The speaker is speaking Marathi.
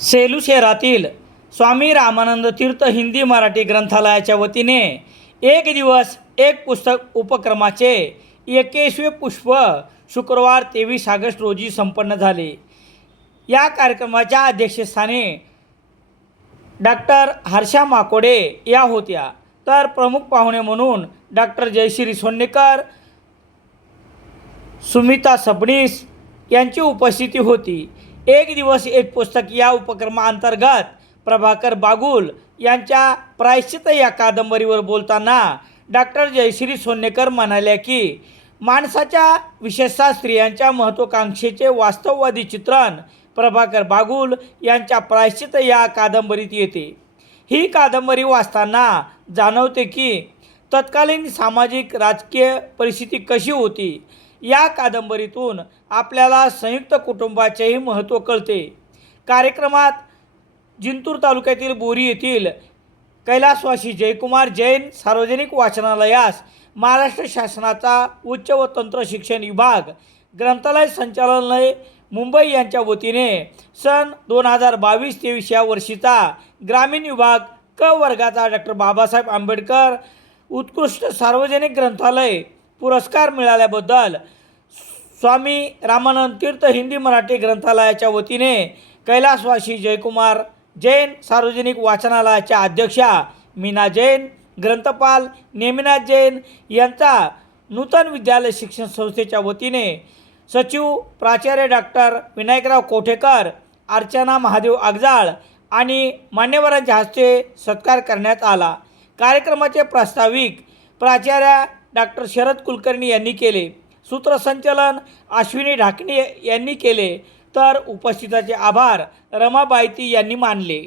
सेलू शहरातील स्वामी रामानंद तीर्थ हिंदी मराठी ग्रंथालयाच्या वतीने एक दिवस एक पुस्तक उपक्रमाचे एकेशवे पुष्प शुक्रवार तेवीस ऑगस्ट रोजी संपन्न झाले. या कार्यक्रमाच्या अध्यक्षस्थानी डॉक्टर हर्षा माकोडे या होत्या. तर प्रमुख पाहुणे म्हणून डॉक्टर जयश्री सोन्नेकर सुमिता सबनीस यांची उपस्थिती होती. एक दिवस एक पुस्तक या उपक्रमाअंतर्गत प्रभाकर बागुल यांच्या प्रायश्चित या कादंबरीवर बोलताना डॉक्टर जयश्री सोन्नेकर म्हणाल्या की माणसाच्या विशेषतः स्त्रियांच्या महत्त्वाकांक्षेचे वास्तववादी चित्रण प्रभाकर बागुल यांच्या प्रायश्चित या कादंबरीत येते. ही कादंबरी वाचताना जाणवते की तत्कालीन सामाजिक राजकीय परिस्थिती कशी होती या कादंबरीतून आपल्याला संयुक्त कुटुंबाचेही महत्त्व कळते. कार्यक्रमात जिंतूर तालुक्यातील बोरी येथील कैलासवासी जयकुमार जैन सार्वजनिक वाचनालयास महाराष्ट्र शासनाचा उच्च व तंत्र शिक्षण विभाग ग्रंथालय संचालनालय मुंबई यांच्या वतीने सन दोन हजार बावीस तेवीस या वर्षीचा ग्रामीण विभाग क वर्गाचा डॉक्टर बाबासाहेब आंबेडकर उत्कृष्ट सार्वजनिक ग्रंथालय पुरस्कार मिळाल्याबद्दल स्वामी रामानंद तीर्थ हिंदी मराठी ग्रंथालयाच्या वतीने कैलासवासी जयकुमार जैन सार्वजनिक वाचनालयाच्या अध्यक्षा मीना जैन ग्रंथपाल नेमिनाथ जैन यांचा नूतन विद्यालय शिक्षण संस्थेच्या वतीने सचिव प्राचार्य डॉक्टर विनायकराव कोठेकर अर्चना महादेव आगजाळ आणि मान्यवरांच्या हस्ते सत्कार करण्यात आला. कार्यक्रमाचे प्रास्ताविक प्राचार्य डॉक्टर शरद कुलकर्णी यांनी केले. सूत्रसंचलन अश्विनी ढाकणे यांनी केले. तर उपस्थिताचे आभार रमाबायती यांनी मानले.